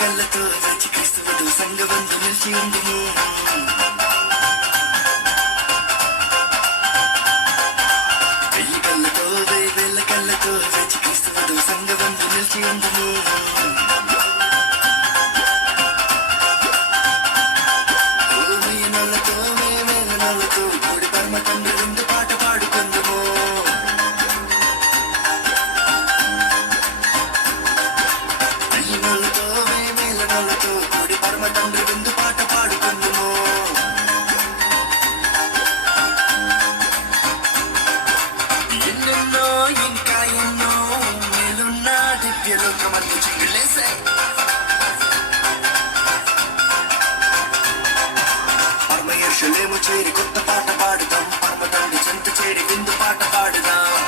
కళ్ళతో వచ్చి క్రీస్తువతో సంగబంధు నిలిచి ఉండును. వెయ్యి కళ్ళతో వేల కళ్ళతో వచ్చి క్రీస్తువతో సంగబంధు నిలిచి ఉండును. వేలతో వేల నోళ్ళతో కూడి పరమ తండ్రి రెండు పాట పాడుకుందుము. కూడి పరమ తండ్రి విందు పాట పాడుకుందుము. ఎన్నెన్నో ఇంకా ఎన్నో మేలున్న దివ్యలోకమందు చింగులేశాయి. పరమ యెరూషలేము చేరి కొత్త పాట పాడుదాం. పరమ తండ్రి చెంత చేరి విందు పాట పాడుదాం.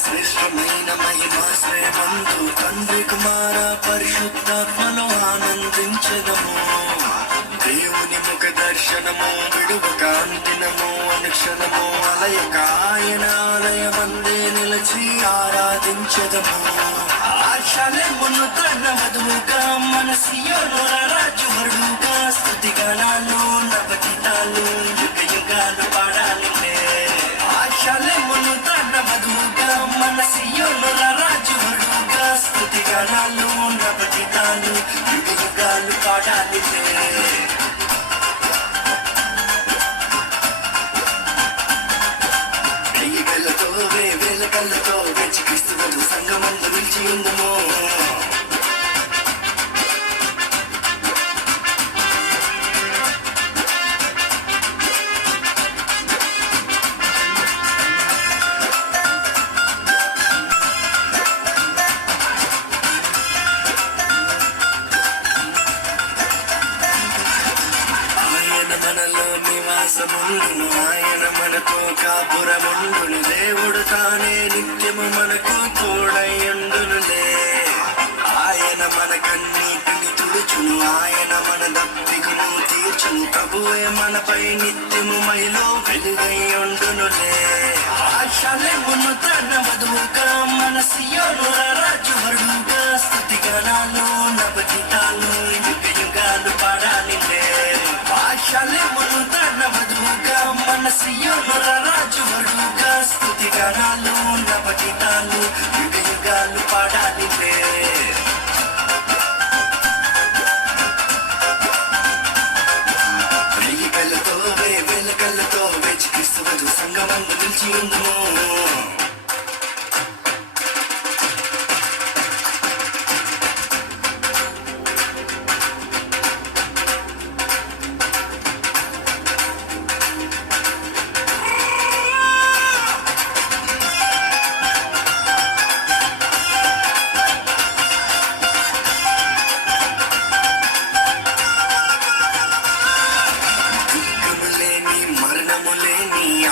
శ్రేష్టమైన మహిమాశ్రయమందు తండ్రి కుమార పరిశుద్ధాత్మను ఆనందించదము. దేవుని ముఖ దర్శనము విడువక అందినము అనుక్షణము అలయక ఆయన ఆలయమందే నిలిచి ఆరాధించదము. ఆశలెమును తన వధువుగా మన సియోను రాజువరుడుగా స్తుతిగానాలు నవగీతాలు యుగ యుగాలు పాడాలి. ఆశలెమును తన వధువుగా మన సియోను రాజువరుడుగా స్తుతిగానాలు నవగీతాలు యుగ యుగాలు పాడాలి. వెయ్యి కళ్ళతో వేల కళ్ళతో వేచి క్రీస్తువతో సంగమందు నిలిచి ఉందుము. ఆయన మనతో కాపురముండును. దేవుడు తానే నిత్యము మనకు తోడయుండునులే. ఆయన మన కన్నీటిని తుడుచును. ఆయన మన దప్పికను తీర్చును. ప్రభువే మనపై నిత్యము మహిలో వెలుగై ఉండునులే. ఆశలెమును తన వధువుగా మన సియోను రాజువరుడుగా స్తుతిగానాలు నవగీతాలు యుగ యుగాలు పాడాలి. ఆశలెమును తన వధువుగా మన సియోను రాజువరుడుగా స్తుతిగానాలు నవగీతాలు యుగ యుగాలు పాడాలి. వెయ్యి కళ్ళతో వేల కళ్ళతో వేచి క్రీస్తువతో సంగమందు నిలిచి ఉందుము.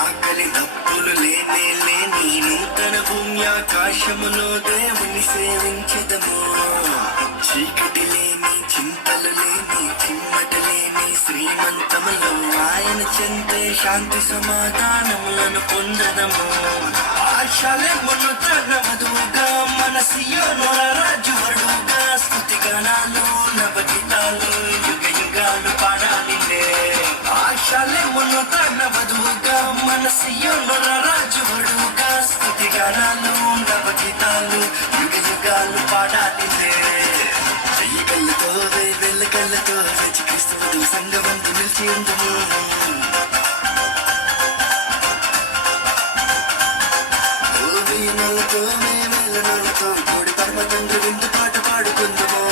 ఆకలి తప్పులు లేని నూతన భూమి ఆకాశములో దేవుని సేవించదము. చీకటి లేని చింతలు లేని చిమ్మట లేని శ్రీమంతములో ఆయన చెంతే శాంతి సమాధానములను పొందదము. ఆశలెమును తన వధువుగా మన సియోను రాజువరుడుగా స్తుతిగానాలు నవగీతాలు యుగ యుగాలు పాడాలి. ఆశలెమును తన వధువుగా మన సియోను రాజువరుడుగా స్తుతిగానాలు నవగీతాలు యుగ యుగాలు పాడాలి. వెయ్యి కళ్ళతో వేల కళ్ళతో వచ్చి క్రీస్తువతో సంగమందు నిలిచి ఉందుము. దీనులతో మేమెల్లనులతో కూడి పరమ తండ్రి విందు పాట పాడుకుందాము